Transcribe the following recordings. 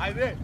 Haydi.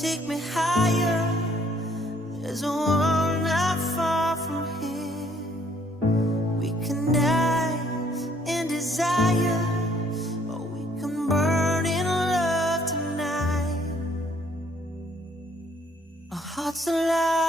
Take me higher. There's a world not far from here. We can die in desire, or we can burn in love tonight. Our hearts alive.